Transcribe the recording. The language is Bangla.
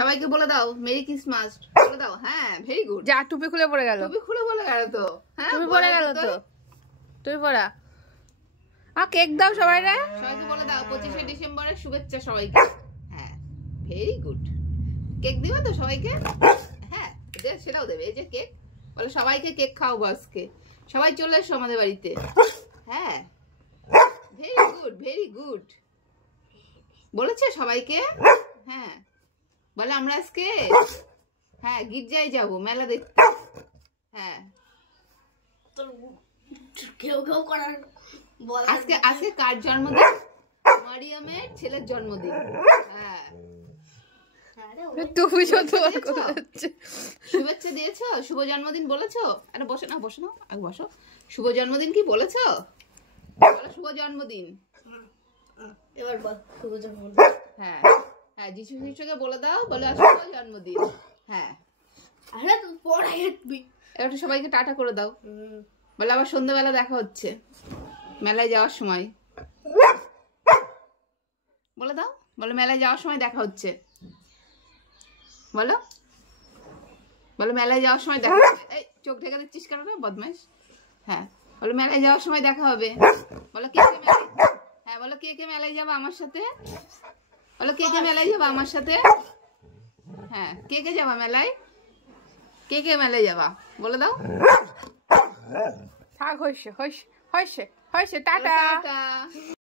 সবাইকে বলে দাও মেরি ক্রিসমাস বলে দাও। হ্যাঁ ভেরি গুড। যা টুপি খুলে পড়ে গেল। টুপি খুলে বলে গেল তো। হ্যাঁ টুপি পড়ে গেল তো। টুপি পড়া। কেক দাও সবাইরে। সবাইকে বলে দাও 25শে ডিসেম্বরের শুভেচ্ছা সবাইকে। হ্যাঁ ভেরি গুড। কেক দিবে তো সবাইকে? হ্যাঁ সেটাও দেবে। এই যে কেক, বলে সবাইকে কেক খাওয়াবো আজকে, সবাই চলে এসো আমাদের বাড়িতে। হ্যাঁ ভেরি গুড ভেরি গুড। বলেছে সবাইকে? হ্যাঁ বলে আমরা আজকে হ্যাঁ গির্জায় যাবো মেলা দেখতে। হ্যাঁ আজকে আজকে কার জন্মদিন? মারিয়ামের ছেলের জন্মদিন। হ্যাঁ শুভেচ্ছা দিয়েছো? শুভ জন্মদিন বলেছো? আরে বসে না বসে না আগে বসো। শুভ জন্মদিন কি বলেছো? বলো শুভ জন্মদিন। এবার বল শুভ জন্মদিন। হ্যাঁ হ্যাঁ যিশু খ্রিস্টকে বলে দাও, বলে শুভ জন্মদিন। হ্যাঁ আরে তুই পড়াই একটু একটু সবাইকে টাটা করে দাও। বলে আবার সন্ধ্যাবেলা দেখা হচ্ছে মেলায় যাওয়ার সময়। বলে দাও, বলে মেলায় যাওয়ার সময় দেখা হচ্ছে। বলো বলো মেলায় যাওয়ার সময় দেখা হবে। এই চোখ ঢেকে দিচ্ছিস কেন রে বদমাইশ? হ্যাঁ বলো মেলায় যাওয়ার সময় দেখা হবে। বলো কে কে মেলায়, হ্যাঁ বলো কে কে মেলায় যাবে আমার সাথে? বলো কে কে মেলায় যাবে আমার সাথে? হ্যাঁ কে কে যাবা মেলায়? কে কে মেলায় যাবা বলে দাও। থাক হইছে হইছে হইছে হইছে টাটা।